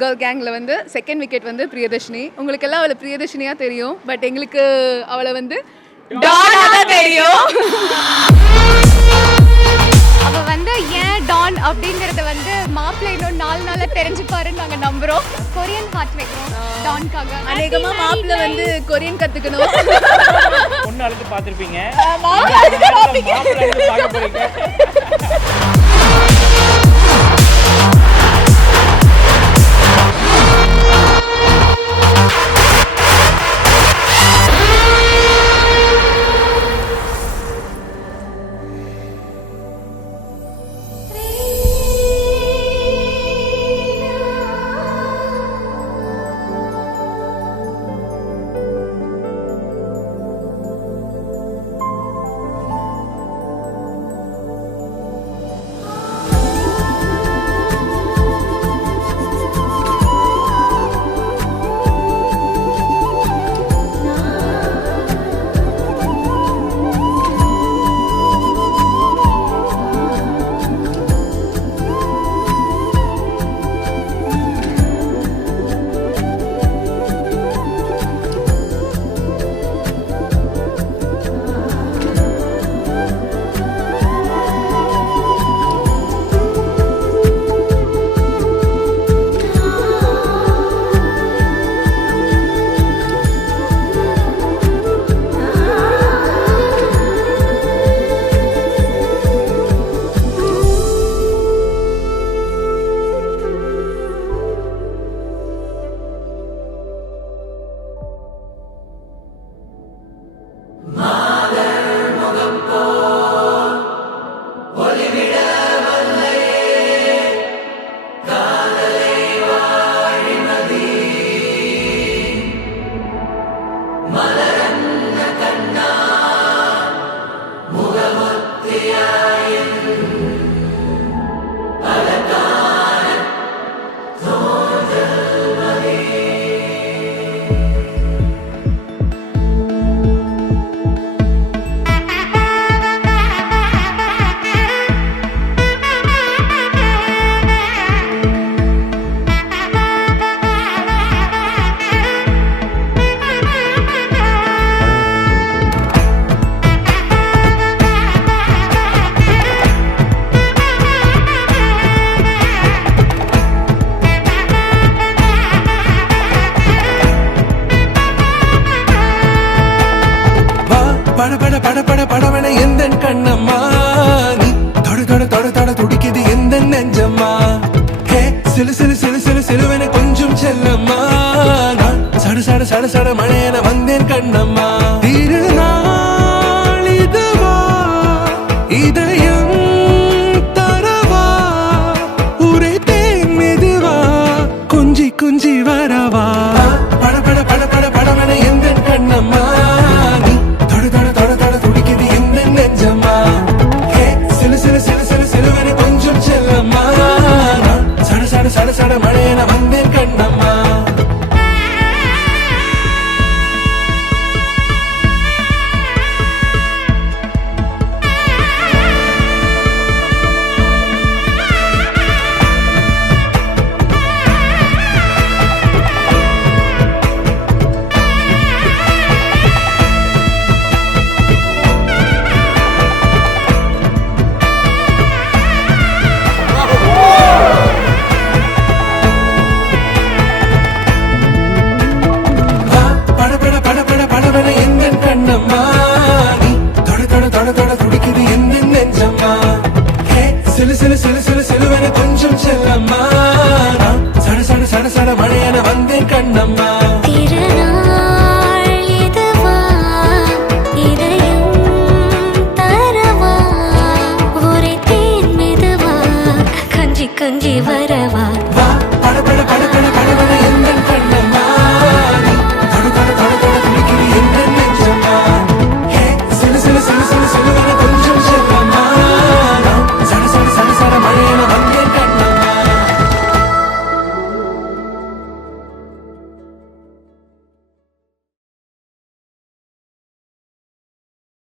Girl கேங்கில் வந்து second wicket வந்து பிரியதர்ஷினி. உங்களுக்கு எல்லாம் அவளை பிரியதர்ஷினியாக தெரியும், பட் எங்களுக்கு அவளை வந்து டானாக தெரியும். அவள் வந்து ஏன் டான் அப்படிங்கிறத வந்து மாப்பிள்ளை இன்னும் 4 நாளில் தெரிஞ்சுப்பாருன்னு நாங்கள் நம்புகிறோம். கொரியன் ஹார்ட் வைக்கிறோம் டான்காக. அநேகமாக மாப்பிள்ளை வந்து கொரியன் கற்றுக்கணும். பொண்ணு அழுது பார்த்துருப்பீங்க. படவன எந்த கண்ணம்மா நீ தொட தொட தொட தொட துடிக்குது எந்த நெஞ்சம்மா ஹே சிலு சிலு சிலு சிலு சிலுவன கொஞ்சம் செல்லம்மா நான் சட சட சட சட மழையன வந்தேன் கண்ணம்மா.